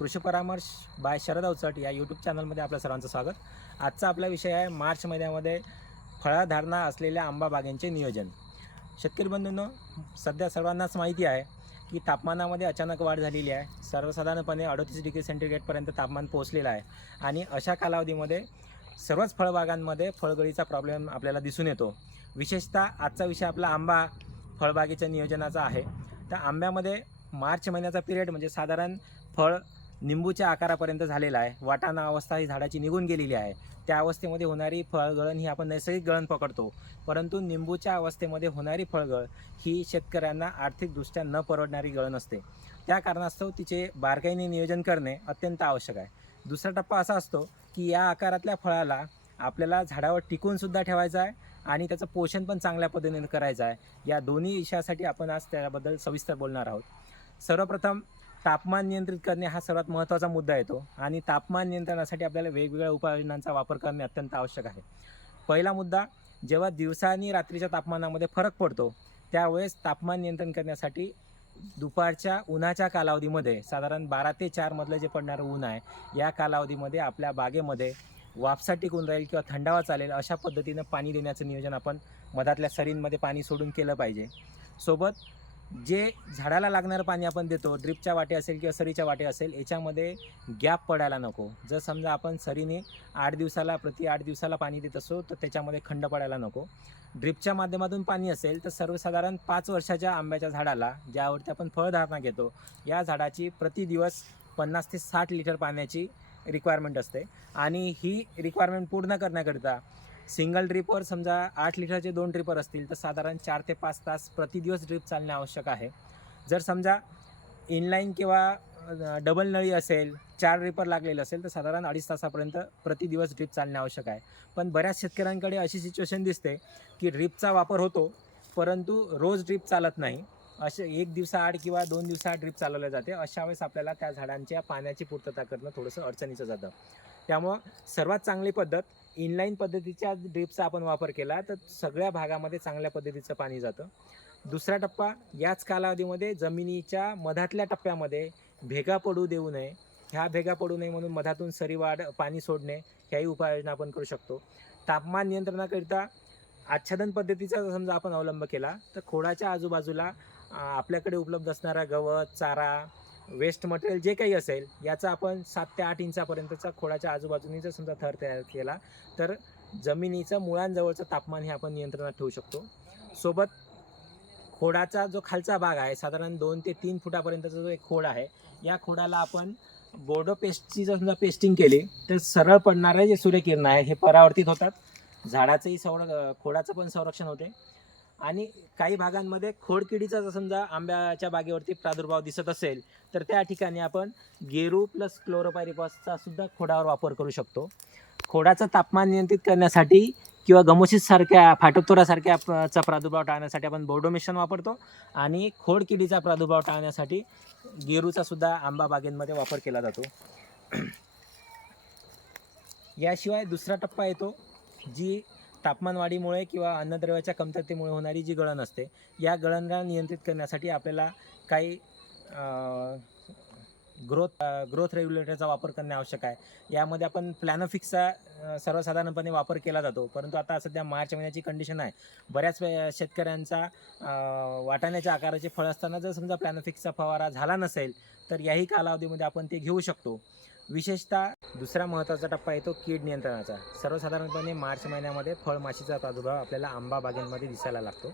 कृषी परामर्श बाय शरद अवचट या यूट्यूब चॅनलमध्ये आपल्या सर्वांचं स्वागत. आजचा आपला विषय आहे मार्च महिन्यामध्ये फळधारणा असलेल्या आंबा बागांचे नियोजन. शेतकरी बंधूंनो, सध्या सर्वांनाच माहिती आहे की तापमानामध्ये अचानक वाढ झालेली आहे. सर्वसाधारणपणे 38 डिग्री सेंटीग्रेडपर्यंत तापमान पोहोचलेलं आहे आणि अशा कालावधीमध्ये सर्वच फळबागांमध्ये फळगळीचा प्रॉब्लेम आपल्याला दिसून येतो. विशेषतः आजचा विषय आपला आंबा फळबागेच्या नियोजनाचा आहे. तर आंब्यामध्ये मार्च महिन्याचा पिरियड म्हणजे साधारण फळ निंबूच्या आकारापर्यंत झालेला आहे. वाटाणा अवस्था ही झाडाची निघून गेलेली आहे. त्या अवस्थेमध्ये होणारी फळगळण ही आपण नैसर्गिक गळण पकडतो, परंतु निंबूच्या अवस्थेमध्ये होणारी फळगळ ही शेतकऱ्यांना आर्थिकदृष्ट्या न परवडणारी गळण असते. त्या कारणास्तव तिचे बारकाईने नियोजन करणे अत्यंत आवश्यक आहे. दुसरा टप्पा असा असतो की या आकारातल्या फळाला आपल्याला झाडावर टिकूनसुद्धा ठेवायचं आहे आणि त्याचं पोषण पण चांगल्या पद्धतीने करायचं आहे. या दोन्ही विषयासाठी आपण आज त्याबद्दल सविस्तर बोलणार आहोत. सर्वप्रथम तापमान नियंत्रित करणे हा सर्वात महत्त्वाचा मुद्दा येतो आणि तापमान नियंत्रणासाठी आपल्याला वेगवेगळ्या उपाययोजनांचा वापर करणे अत्यंत आवश्यक आहे. पहिला मुद्दा, जेव्हा दिवसा आणि रात्रीच्या तापमानामध्ये फरक पडतो त्यावेळेस तापमान नियंत्रण करण्यासाठी दुपारच्या उन्हाच्या कालावधीमध्ये साधारण 12 ते 4 मधलं जे पडणारं ऊन आहे, या कालावधीमध्ये आपल्या बागेमध्ये वाफसा टिकून राहील किंवा थंडावा चालेल अशा पद्धतीनं पाणी देण्याचं नियोजन आपण मधातल्या सरींमध्ये पाणी सोडून केलं पाहिजे. सोबत जे झाडाला लागणारं पाणी आपण देतो, ड्रिपच्या वाटे असेल किंवा सरीच्या वाटे असेल, याच्यामध्ये गॅप पडायला नको. जर समजा आपण सरीने 8 दिवसाला पाणी देत असो तर त्याच्यामध्ये खंड पडायला नको. ड्रिपच्या माध्यमातून पाणी असेल तर सर्वसाधारण 5 वर्षाच्या आंब्याच्या झाडाला, ज्यावरती आपण फळधारणा घेतो, या झाडाची प्रति दिवस 50 ते 60 लिटर पाण्याची रिक्वायरमेंट असते आणि ही रिक्वायरमेंट पूर्ण करण्याकरिता सिंगल ड्रिपवर समजा 8 लिटरचे 2 ड्रिपर असतील तर साधारण 4 ते 5 तास प्रतिदिवस ड्रिप चालणे आवश्यक आहे. जर समजा इनलाईन किंवा डबल नळी असेल, 4 ड्रिपर लागलेलं असेल तर साधारण 2.5 तासापर्यंत प्रतिदिवस ड्रिप चालणे आवश्यक आहे. पण बऱ्याच शेतकऱ्यांकडे अशी सिच्युएशन दिसते की ड्रिपचा वापर होतो परंतु रोज ड्रिप चालत नाही. असे 1 दिवसाआड किंवा 2 दिवसाआड ड्रिप चालवलं जाते. अशा वेळेस आपल्याला त्या झाडांच्या पाण्याची पूर्तता करणं थोडंसं अडचणीचं जातं. त्यामुळं सर्वात चांगली पद्धत इनलाईन पद्धतीच्या ड्रिपचा आपण वापर केला तर सगळ्या भागामध्ये चांगल्या पद्धतीचं पाणी जातं. दुसरा टप्पा, याच कालावधीमध्ये जमिनीच्या मधातल्या टप्प्यामध्ये भेगा पडू देऊ नये. ह्या भेगा पडू नये म्हणून मधातून सरीवाढ पाणी सोडणे, ह्याही उपाययोजना आपण करू शकतो. तापमान नियंत्रणाकरिता आच्छादन पद्धतीचा जर समजा आपण अवलंब केला तर खोडाच्या आजूबाजूला आपल्याकडे उपलब्ध असणारा गवत, चारा, वेस्ट मटेरियल जे काही असेल याचा आपण 7 ते 8 इंचापर्यंतचा खोडाच्या आजूबाजूनी जर समजा थर तयार केला तर जमिनीचं मुळांजवळचं तापमान हे आपण नियंत्रणात ठेवू शकतो. सोबत खोडाचा जो खालचा भाग आहे, साधारण 2 ते 3 फुटापर्यंतचा जो एक खोड आहे, या खोडाला आपण बोर्डो पेस्टची जर समजा पेस्टिंग केली तर सरळ पडणारे जे सूर्यकिरण आहे हे परावर्तित होतात. झाडाचंही खोडाचं पण संरक्षण होते आणि काही भागांमध्ये खोडकिडीचा जर समजा आंब्याच्या बागेवरती प्रादुर्भाव दिसत असेल तर त्या ठिकाणी आपण गेरू प्लस क्लोरोपायरिफॉसचा सुद्धा खोडावर वापर करू शकतो. खोडाचं तापमान नियंत्रित करण्यासाठी किंवा गमोसिस सारख्या फाटोप्थोरासारख्याचा प्रादुर्भाव टाळण्यासाठी आपण बोर्डो मिश्रण वापरतो आणि खोडकिडीचा प्रादुर्भाव टाळण्यासाठी गेरूचा सुद्धा आंबा बागेंमध्ये वापर केला जातो. याशिवाय दुसरा टप्पा येतो, जी तापमान वाढीमुळे किंवा अन्नद्रव्याच्या कमतरतेमुळे होणारी जी गळण असते, या गळणला नियंत्रित करण्यासाठी आपल्याला काही ग्रोथ रेग्युलेटरचा वापर करणे आवश्यक आहे. यामध्ये आपण प्लॅनोफिक्सचा सर्वसाधारणपणे वापर केला जातो, परंतु आता सध्या मार्च महिन्याची कंडिशन आहे. बऱ्याच शेतकऱ्यांचा वाटाण्याच्या आकाराचे फळ असताना जर समजा प्लॅनोफिक्सचा फवारा झाला नसेल तर याही कालावधीमध्ये आपण ते घेऊ शकतो. विशेषतः दुसरा महत्त्वाचा टप्पा येतो कीड नियंत्रणाचा. सर्वसाधारणपणे मार्च महिन्यामध्ये फळमाशीचा प्रादुर्भाव आपल्याला आंबा बागेंमध्ये दिसायला लागतो.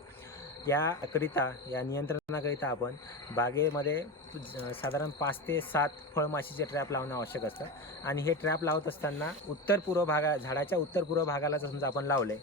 या नियंत्रणाकरिता आपण बागेमध्ये साधारण 5 ते 7 फळमाशीचे ट्रॅप लावणं आवश्यक असतं आणि हे ट्रॅप लावत असताना झाडाच्या उत्तर पूर्व भागाला जर समजा आपण लावले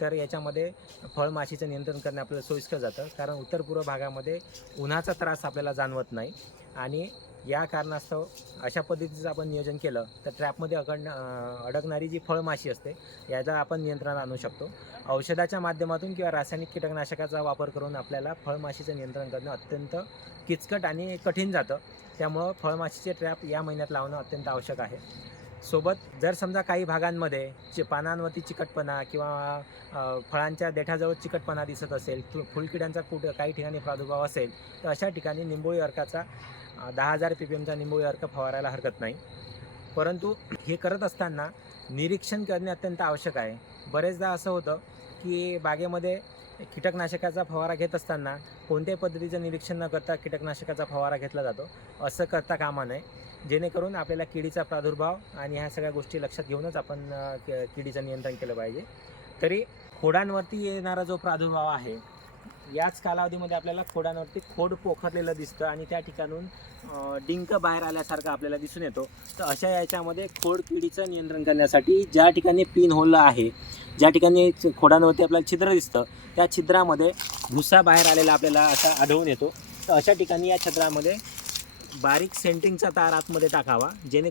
तर याच्यामध्ये फळमाशीचं नियंत्रण करणे आपल्याला सोयीस्कर जातं, कारण उत्तर पूर्व भागामध्ये उन्हाचा त्रास आपल्याला जाणवत नाही आणि या कारणास्तव अशा पद्धतीचं आपण नियोजन केलं तर ट्रॅपमध्ये अडकणारी जी फळमाशी असते याचा आपण नियंत्रणात आणू शकतो. औषधाच्या माध्यमातून किंवा रासायनिक कीटकनाशकाचा वापर करून आपल्याला फळमाशीचं नियंत्रण करणं अत्यंत किचकट आणि कठीण जातं. त्यामुळं फळमाशीचे ट्रॅप या महिन्यात लावणं अत्यंत आवश्यक आहे. सोबत जर समजा काही भागांमध्ये पानांवरती चिकटपणा किंवा फळांच्या देठाजवळ चिकटपणा दिसत असेल, फुलकिड्यांचा काही ठिकाणी प्रादुर्भाव असेल तर अशा ठिकाणी निंबोळी अर्काचा 10,000 PPMचा निंबोळी अर्क फवारायला हरकत नाही. परंतु हे करत असताना निरीक्षण करणे अत्यंत आवश्यक आहे. बरेचदा असं होतं की बागेमध्ये कीटकनाशकाचा फवारा घेत असताना कोणत्याही पद्धतीचं निरीक्षण न करता कीटकनाशकाचा फवारा घेतला जातो. असं करता कामा नये, जेणेकरून आपल्याला किडीचा प्रादुर्भाव आणि ह्या सगळ्या गोष्टी लक्षात घेऊनच आपण किडीचं नियंत्रण केलं पाहिजे. तरी खोडांवरती येणारा जो प्रादुर्भाव आहे, याच कालावधीमध्ये आपल्याला खोडांवरती खोड पोखरलेलं दिसतं आणि त्या ठिकाणून डिंक बाहेर आल्यासारखं आपल्याला दिसून येतो. तर अशा याच्यामध्ये खोड किडीचं नियंत्रण करण्यासाठी ज्या ठिकाणी पिन होल आहे, ज्या ठिकाणी खोडांवरती आपल्याला छिद्र दिसतं, त्या छिद्रामध्ये भुसा बाहेर आलेला आपल्याला असा आढळून येतो. तर अशा ठिकाणी या छिद्रामध्ये बारीक सेंटिंगचा तार आतमध्ये टाकावा, जेणे